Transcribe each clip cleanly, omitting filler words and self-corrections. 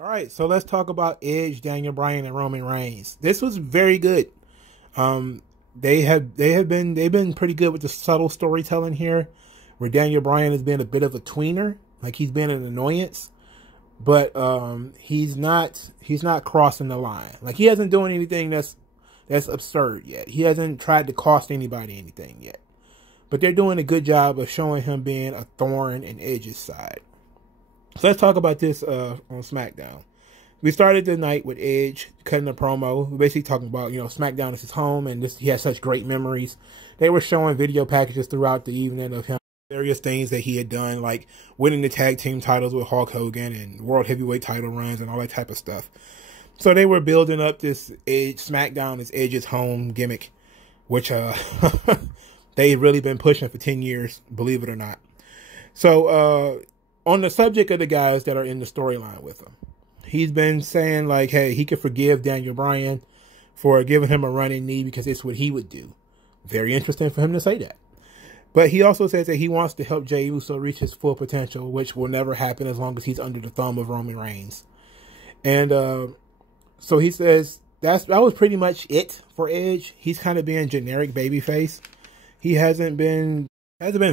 All right, so let's talk about Edge, Daniel Bryan, and Roman Reigns. This was very good. They've been pretty good with the subtle storytelling here, where Daniel Bryan has been a bit of a tweener, like he's been an annoyance, but he's not crossing the line. Like he hasn't doing anything that's absurd yet. He hasn't tried to cost anybody anything yet. But they're doing a good job of showing him being a thorn in Edge's side. So let's talk about this on SmackDown. We started the night with Edge cutting a promo. We're basically talking about, SmackDown is his home and he has such great memories. They were showing video packages throughout the evening of him, various things that he had done, like winning the tag team titles with Hulk Hogan and world heavyweight title runs and all that type of stuff. So they were building up this Edge SmackDown is Edge's home gimmick, which they've really been pushing for 10 years, believe it or not. So on the subject of the guys that are in the storyline with him, he's been saying like, hey, he could forgive Daniel Bryan for giving him a running knee because it's what he would do. Very interesting for him to say that. But he also says that he wants to help Jey Uso reach his full potential, which will never happen as long as he's under the thumb of Roman Reigns. And so he says that was pretty much it for Edge. He's kind of being generic babyface. He hasn't been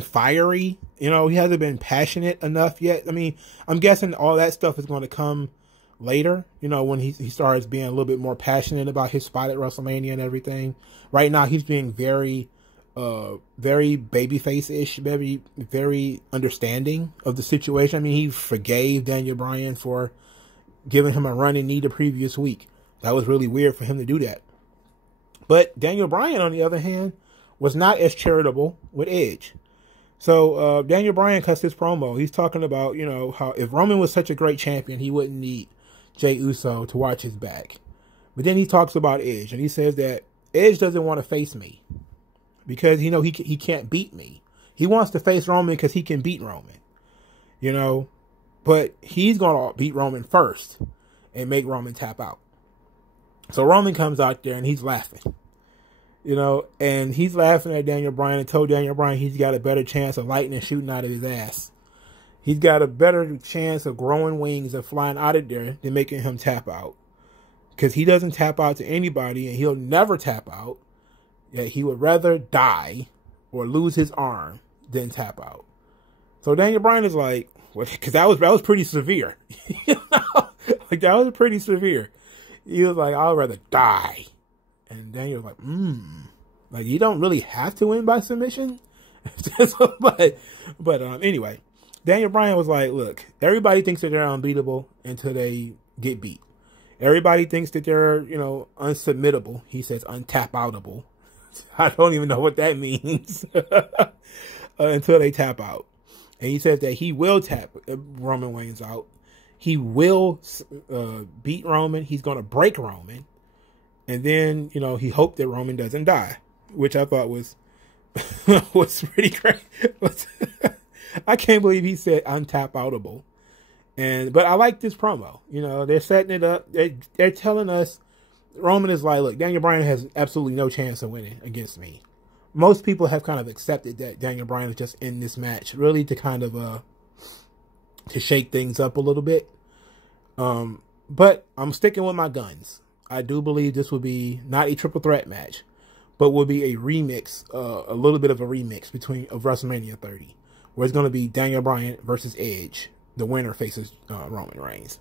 fiery. He hasn't been passionate enough yet. I mean, I'm guessing all that stuff is going to come later, when he starts being a little bit more passionate about his spot at WrestleMania and everything. Right now, he's being very babyface-ish, very understanding of the situation. I mean, he forgave Daniel Bryan for giving him a running knee the previous week. That was really weird for him to do that. But Daniel Bryan, on the other hand, was not as charitable with Edge. So Daniel Bryan cuts his promo. He's talking about, how if Roman was such a great champion, he wouldn't need Jey Uso to watch his back. But then he talks about Edge, and he says that Edge doesn't want to face me because, he can't beat me. He wants to face Roman because he can beat Roman, but he's going to beat Roman first and make Roman tap out. So Roman comes out there and he's laughing. And he's laughing at Daniel Bryan and told Daniel Bryan he's got a better chance of lightning shooting out of his ass. He's got a better chance of growing wings and flying out of there than making him tap out. Because he doesn't tap out to anybody and he'll never tap out. Yet he would rather die or lose his arm than tap out. So Daniel Bryan is like, because that was pretty severe. Like that was pretty severe. He was like, I'd rather die. And Daniel was like, like you don't really have to win by submission. but anyway, Daniel Bryan was like, look, everybody thinks that they're unbeatable until they get beat. Everybody thinks that they're, unsubmittable. He says untap-outable. I don't even know what that means. Until they tap out. And he says that he will tap Roman Reigns out. He will beat Roman. He's going to break Roman. And then, he hoped that Roman doesn't die, which I thought was pretty great. I can't believe he said untap-outable. But I like this promo. They're setting it up. They're telling us Roman is like, look, Daniel Bryan has absolutely no chance of winning against me. Most people have kind of accepted that Daniel Bryan is just in this match, really to kind of to shake things up a little bit. But I'm sticking with my guns. I do believe this will be not a triple threat match, but will be a remix, a little bit of a remix of WrestleMania 30, where it's going to be Daniel Bryan versus Edge. The winner faces Roman Reigns.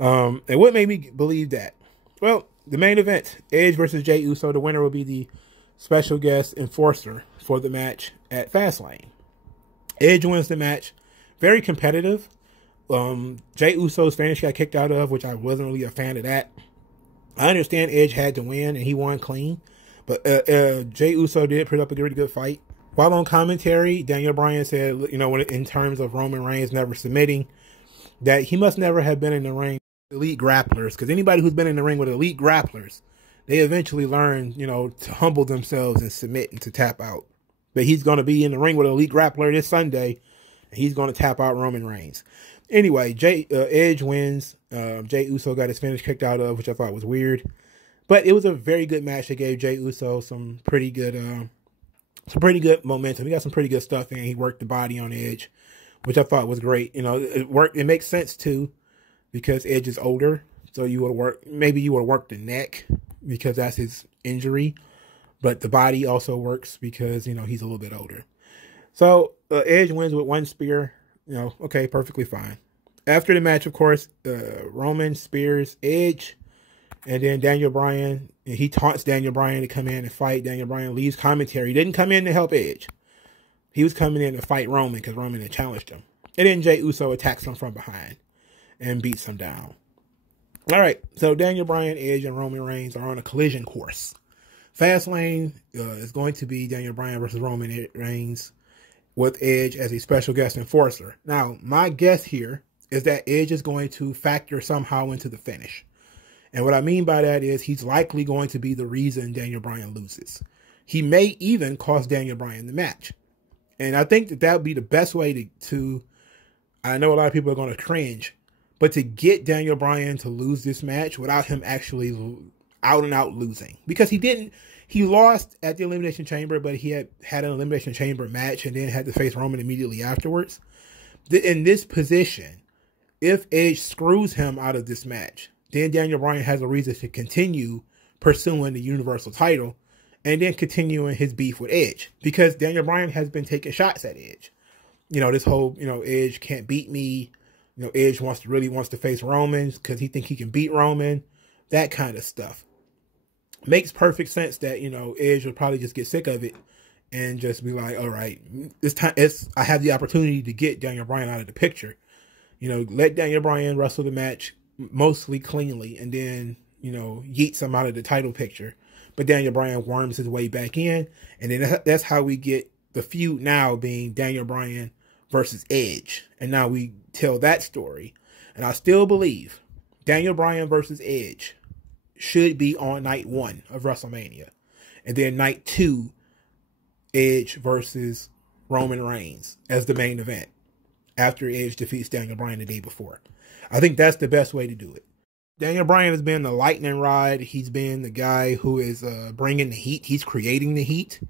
And what made me believe that? Well, the main event, Edge versus Jey Uso. The winner will be the special guest enforcer for the match at Fastlane. Edge wins the match. Very competitive. Jey Uso's finish got kicked out of, which I wasn't really a fan of that. I understand Edge had to win, and he won clean. But Jey Uso did put up a really good fight. While on commentary, Daniel Bryan said, in terms of Roman Reigns never submitting, that he must never have been in the ring with elite grapplers. Because anybody who's been in the ring with elite grapplers, they eventually learn, to humble themselves and submit and to tap out. But he's going to be in the ring with an elite grappler this Sunday, and he's going to tap out Roman Reigns. Anyway, Edge wins. Jey Uso got his finish kicked out of, which I thought was weird. But it was a very good match that gave Jey Uso some pretty good momentum. He got some pretty good stuff in. He worked the body on Edge, which I thought was great. It worked. It makes sense too, because Edge is older. So you would work, maybe you would work the neck because that's his injury, but the body also works because, you know, he's a little bit older. So Edge wins with one spear, you know, okay, perfectly fine. After the match, of course, Roman spears Edge, and then Daniel Bryan, he taunts Daniel Bryan to come in and fight. Daniel Bryan leaves commentary. He didn't come in to help Edge. He was coming in to fight Roman because Roman had challenged him. And then Jey Uso attacks him from behind and beats him down. All right, so Daniel Bryan, Edge, and Roman Reigns are on a collision course. Fastlane is going to be Daniel Bryan versus Roman Reigns with Edge as a special guest enforcer. Now, my guess here is that Edge is going to factor somehow into the finish. And what I mean by that is he's likely going to be the reason Daniel Bryan loses. He may even cost Daniel Bryan the match. And I think that would be the best way to I know a lot of people are going to cringe, but to get Daniel Bryan to lose this match without him actually out and out losing. Because he lost at the Elimination Chamber, but he had an Elimination Chamber match and then had to face Roman immediately afterwards. In this position, if Edge screws him out of this match, then Daniel Bryan has a reason to continue pursuing the Universal title and then continuing his beef with Edge. Because Daniel Bryan has been taking shots at Edge. You know, this whole, you know, Edge can't beat me. You know, Edge really wants to face Roman because he thinks he can beat Roman. That kind of stuff. Makes perfect sense that, you know, Edge would probably just get sick of it and just be like, all right, this time I have the opportunity to get Daniel Bryan out of the picture. You know, let Daniel Bryan wrestle the match mostly cleanly and then, you know, yeets him out of the title picture. But Daniel Bryan worms his way back in. And then that's how we get the feud now being Daniel Bryan versus Edge. And now we tell that story. And I still believe Daniel Bryan versus Edge should be on night 1 of WrestleMania. And then night 2, Edge versus Roman Reigns as the main event after Edge defeats Daniel Bryan the day before. I think that's the best way to do it. Daniel Bryan has been the lightning rod. He's been the guy who is bringing the heat. He's creating the heat.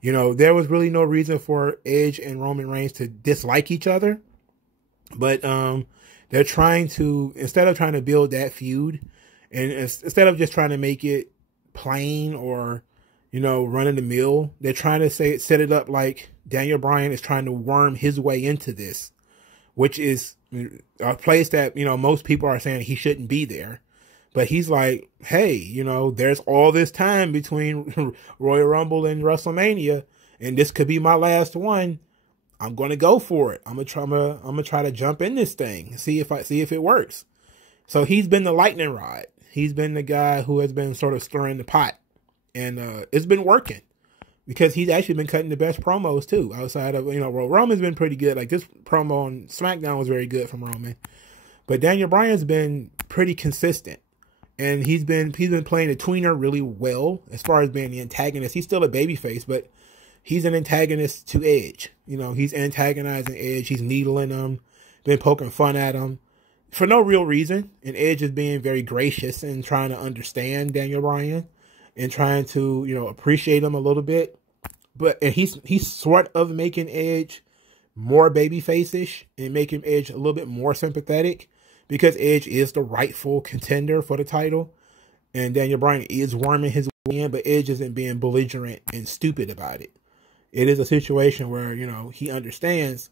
You know, there was really no reason for Edge and Roman Reigns to dislike each other. But they're trying to, instead of trying to build that feud, and instead of just trying to make it plain or, you know, run of the mill, they're trying to set it up like Daniel Bryan is trying to worm his way into this, which is a place that, you know, most people are saying he shouldn't be there. But he's like, hey, you know, there's all this time between Royal Rumble and WrestleMania, and this could be my last one. I'm going to go for it. I'm gonna try to jump in this thing and see if it works. So he's been the lightning rod. He's been the guy who has been sort of stirring the pot, and it's been working because he's actually been cutting the best promos too. Outside of, you know, Roman's been pretty good. Like this promo on Smackdown was very good from Roman, but Daniel Bryan's been pretty consistent. And he's been playing the tweener really well as far as being the antagonist. He's still a babyface, but he's an antagonist to Edge. You know, he's antagonizing Edge. He's needling him, been poking fun at him for no real reason. And Edge is being very gracious and trying to understand Daniel Bryan and trying to, you know, appreciate him a little bit. And he's sort of making Edge more babyface-ish and making Edge a little bit more sympathetic, because Edge is the rightful contender for the title. And Daniel Bryan is worming his way in, but Edge isn't being belligerent and stupid about it. It is a situation where, you know, he understands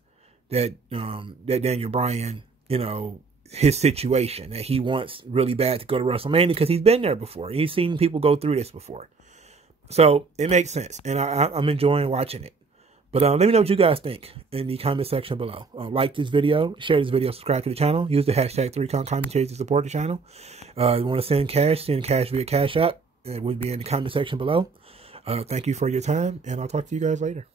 that that Daniel Bryan, you know, his situation, that he wants really bad to go to WrestleMania because he's been there before. He's seen people go through this before. So it makes sense. And I'm enjoying watching it. But let me know what you guys think in the comment section below. Like this video, share this video, subscribe to the channel. Use the hashtag 3ConCommentaries to support the channel. You want to send cash via Cash App. It would be in the comment section below. Thank you for your time, and I'll talk to you guys later.